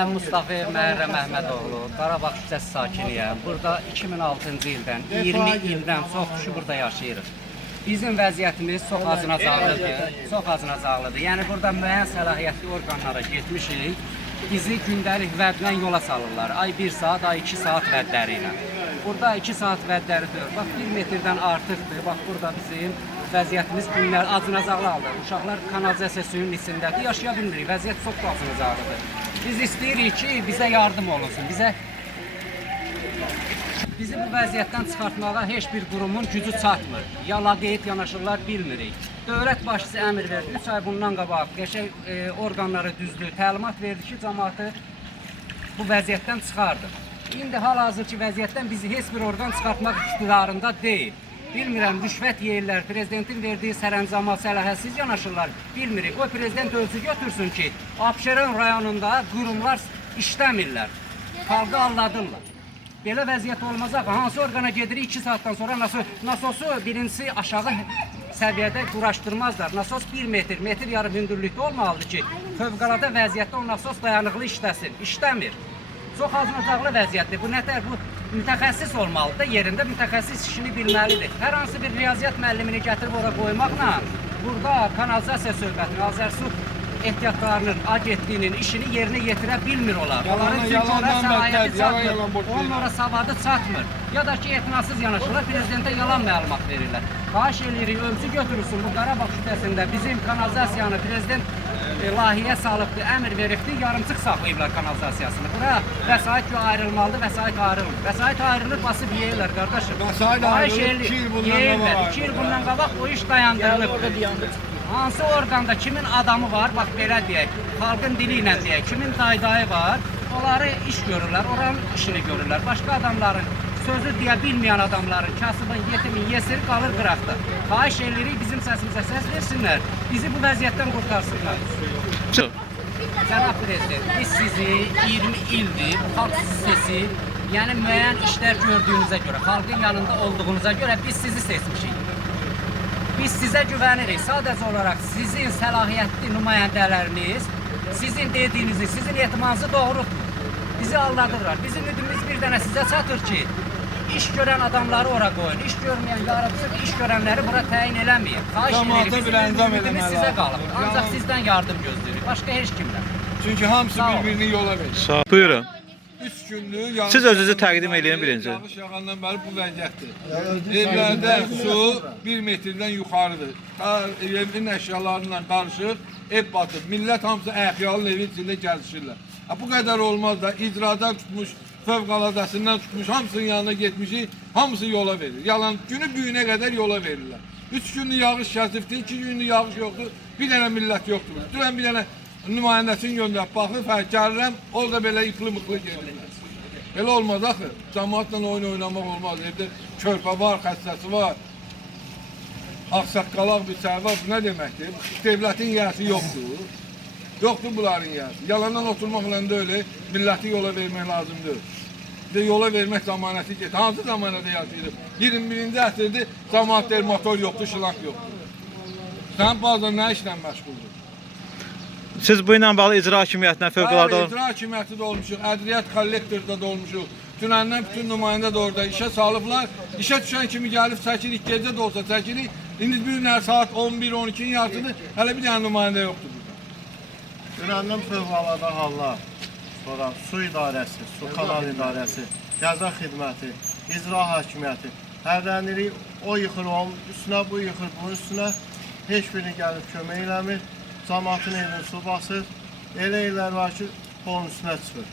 Mən Mustafa Məhərrəm Əhmədoğlu, Qarabağ küçəsi sakiniyəm. Burada 2006-cı ildən, 20 ildən çoxdur burada yaşayırıq. Bizim vəziyyətimiz çox acınacaqlıdır. Yəni burada müəyyən səlahiyyətli orqanlara getmişik. Bizi gündəlik vədlə yola salırlar. Ay 1 saat, ay 2 saat vədləri ilə. Burada 2 saat vədləridir. Bax 1 metrdən artıqdır. Bax burada bizim vəziyyətimiz günlər acınacaqlı haldır. Uşaqlar kanalizasiya suyunun içindədir. Yaşaya bilmirik. Vəziyyət çox acınacaqlıdır. Biz istəyirik ki, bizə yardım olunsun. Bizi bu vəziyyətdən çıxartmağa heç bir qurumun gücü çatmır. Ya laqeyd yanaşırlar, bilmirik. Dövlət başçısı əmr verdi. 3 ay bundan qabaq orqanları düzdü, təlimat verdi ki, cəmaatı bu vəziyyətdən çıxardı. İndi hal-hazırki vəziyyətdən bizi heç bir orqan çıxartmaq iqtidarında deyil. Bilmirəm, rüşvət yeyirlər, prezidentin verdiyi sərəncama səlahiyyətsiz yanaşırlar, bilmirik. O prezident ölçü götürsün ki, Abşeron rayonunda qurumlar işləmirlər, xalqı alladırlar. Belə vəziyyət olmaz axı, hansı orqana gedirik 2 saatdan sonra nasosu birincisi aşağı səviyyədə quraşdırmazlar. Nasos 1 metr yarım hündürlükdə olmalıdır ki, fövqəladə vəziyyətdə o nasos dayanıqlı işləsin, işləmir. Çox acınacaqlı vəziyyətdir. Bu nətər? Bu mütəxəssis olmalıdır, yerində mütəxəssis işini bilməlidir. Hər hansı bir riyaziyyat müəllimini gətirib ora qoymaqla burada kanalizasiya söhbətini, Azərsu ehtiyatlarının, agentliyinin işini yerinə yetirə bilmir olar. Onların çünki səlahiyyəti çatmır, onlara savadı çatmır. Ya da ki, etinasız yanaşırlar, prezidentə yalan məlumat verirlər. Xahiş edirik, ölçü götürürsün bu Qarabağ küçəsində bizim kanalizasiyanı prezident layihəyə salıbdır, əmr veribdir, yarımçıq saxlayıblar kanalizasiyasını. Bura vəsait ayrılmalıdır, vəsait ayrılmır. Vəsait ayrılır, basıb yeyirlər, qardaşım. Vəsait ayrılır, 2 il bundan qabaq. 2 il bundan qabaq o iş dayandırılıbdır. Hansı orqanda kimin adamı var, bax belə deyək, xalqın dili ilə deyək, kimin daydayı var, onları iş görürlər, oranın işini görürlər. Başqa adamların, sözü deyə bilməyən adamların, kasıbın, yetimin, yesiri qalır qıraqda. Xahiş edirik, bizim səsimizə səs versinlər, bizi bu vəziyyətdən qurtarsınlar. Cənab Prezident, biz sizi 20 ildir, xalq sesi, yəni müəyyən işlər gördüyünüzə görə, xalqın yanında olduğunuza görə biz sizi seçmişik. Biz sizə güvənirik. Sadəcə olaraq sizin səlahiyyətli nümayəndələriniz sizin dediyinizi, sizin etimanınızı doğrultmur. Bizi alladırlar. Bizim ümidimiz bir dənə sizə çatır ki, iş görən adamları ora qoyun. İş görməyən, yarımçıq iş görənləri bura təyin eləməyin. Xahiş edirik, bizim ümidimiz sizə qalıb. Ancaq sizdən yardım gözləyirik. Başqa heç kimdən. Çünki hamısı bir-birini yola verir. Sağ ol. Buyurun. 3 günlük yağış. Siz özünüzü təqdim edin birinci. Yağış yağandan bəri bu vəziyyətdir. Evlərdə su 1 metrdən yuxarıdır. Evin əşyalarıyla qarışır, ev batır. Millət hamısı əxyalın evin içində gəzişirlər. Bu qədər olmaz da icradan tutmuş, fövqəladəsindən tutmuş, hamısının yanına getmişik, hamısı yola verir. Yalan günü büyüne qədər yola verirlər. 3 günlük yağış kəsibdir, 2 günlük yağış yoxdur, bir dənə millət yoxdur. Dünən bir dənə nümayəndəsini göndərib, baxır, gəlirəm, orada belə ipli-mıqlı gedirlər. Belə olmaz axı, cəmaatla oyun oynamaq olmaz. Evdə körpə var, xəstəsi var, ağsaqqalaq bir səhv var, bu nə deməkdir? Devlətin yiyəsi yoxdur. Yoxdur bunların yiyəsi. Yalandan oturmaqla da öyle, milləti yola vermək lazımdır. Yola vermək zamanəti getir. Hansı zamanədə yaşayırıq? 21-ci əsrdə cəmaat deyir, motor yoxdur, şılanq yoxdur. Sən bazen nə işlə məşğuldur? Siz bu ilə bağlı icra hakimiyyətinə fövqəladə olun. İcra hakimiyyəti də olmuşuq, ədliyyat kollektorda da olmuşuq. Dünəndən bütün nümayəndə də orada işə salıblar. İşə düşən kimi gəlib çəkirik, gecə də olsa çəkirik. İndi bir günlər saat 11-12-nin yarısıdır, hələ bir dənə nümayəndə yoxdur burada. Dünəndən fövqəladə hallar, sonra su idarəsi, su kanal idarəsi, qəza xidməti, icra hakimiyyəti. Hərlənirik, o yıxır onun üstünə, bu yıxır bunun üstünə. Heç birini gəlib kömək eləmir. Cəmaatın evini su basır. Elə illər var ki, onun üstünə çıxır.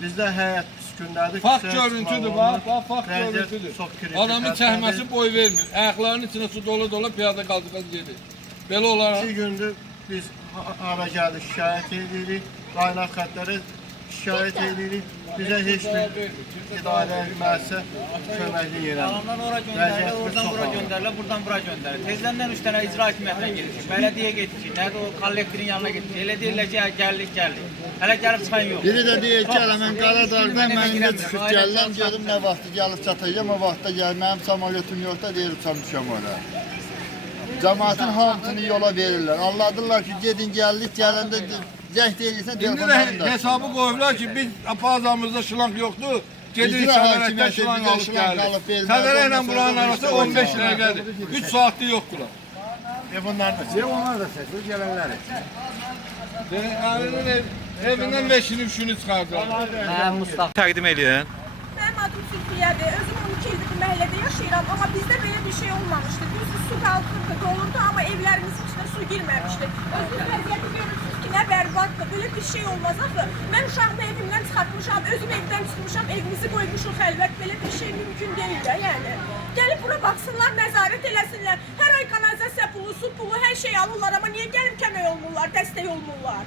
Bizdə həyət pis gündədir. Fakt görüntüdür, bax, fakt görüntüdür. Adamın çəkməsi boy vermir. Ayaqlarının içində su dola-dola piyada qaldıqaz gedir. Belə olaraq... 2 gündür biz hara gəldik, şikayət edirik. Qaynaq xətləri şikayət edirik. Bizə heç bir idarə, müəssisə köməklik eləmir. Adamlar ora göndərirlər, oradan bura göndərirlər, buradan bura göndərirlər. Tezləndən 3 dənə icra hakimiyyətinə gedirik, bələdiyyə gedirik, nədir o kollektorin yanına gedirik. Elə deyirlər ki, gəldik. Hələ gəlib çıxan yox. Biri də deyir ki, hələ mən Qaradağdan mən indi çıxıb gəlirəm, gedim nə vaxtı gəlib çatacağım, o vaxtda gəl, mənim samolyotum yoxda deyir, uçam düşəm oraya. Cəmaatın hamısını yola verirlər. Anladırlar ki, gedin gəldik, gələndə Zəng deyirsən İndi də telefonlarında. hesabı qoyublar ki, biz bazamızda şılanq yoxdur. Gedirik İcra Səmərətdən hakimiyyəti şılanq bizə alıb şılanq alıb gəlir. verməz, Səmərə ilə ondan sonra buranın da arası biz 15 oynayalım. dəqiqədir. 3 saatdır yoxdular. Bunlar da Əlinin evindən meşini üşünü çıxardılar. Mən Mustafa Təqdim eləyin. Mənim adım Zülfiyyədir. Özüm 12 ildir bu məhəllədə yaşayıram, amma bizdə belə bir şey olmamışdı. Düzdür, su qalxırdı, dolurdu, amma evlərimizin içinə su girməmişdi. Özünüz vəziyyəti görürsünüz ki, nə bərbaddır, belə bir şey olmaz axı. Mən uşağımı evimdən çıxartmışam, özüm evdən çıxmışam, evimizi qoymuşuq xəlvət, belə bir şey mümkün deyil də, yəni. Gəlib bura baxsınlar, nəzarət eləsinlər. Hər ay kanalizasiya pulu, su pulu, hər şey alırlar, amma niyə gəlib kömək olmurlar, dəstək olmurlar?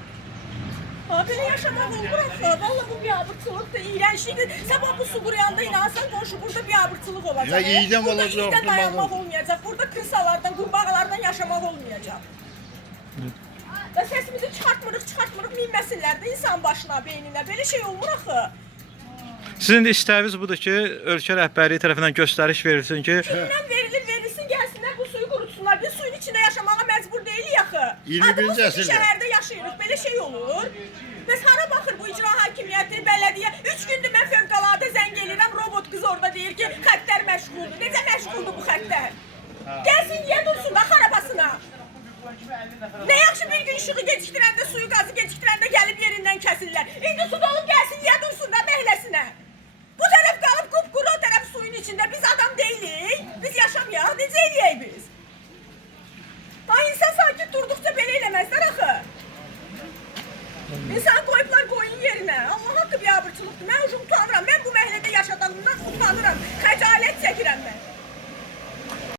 Belə yaşamaq olmur axı. Valla bu biabırçılıqdır, iğrənclikdir. Sabah bu su quruyanda inansan qonşu burada biabırçılıq olacaq. Ya iyiden Burada olacaq, iydən dayanmaq durmadan. olmayacaq. Burada kırsalardan, qurbağalardan yaşamaq olmayacaq. Və səsimizi çıxartmırıq, minməsinlər də insan başına, beyninə. Belə şey olmur axı. Sizin də istəyiniz budur ki, ölkə rəhbərliyi tərəfindən göstəriş verilsin ki, Kimdən verilsin, gəlsinlər bu suyu qurutsunlar. Biz suyun içində yaşamağa məcbur deyilik axı. 21-ci Adımız bir əsrdə. şəhərdə yaşayırıq, belə şey olur. Bəs hara baxır bu icra hakimiyyəti, bələdiyyə? 3 gündür mən fövqəladə zəng eləyirəm, robot qız orada deyir ki, xəttlər məşğuldur. Necə məşğuldur bu xəttlər? Gəlsin, niyə dursun da xarabasına? Nə yaxşı bir gün işığı gecikdirəndə, suyu qazı gecikdirəndə gəlib yerindən kəsirlər. İndi su dolub gəlsin, niyə dursun da məhləsinə? Bu tərəf qalıb qupquru, o tərəf suyun içində. Biz adam deyilik, biz yaşamayaq, necə eləyək biz?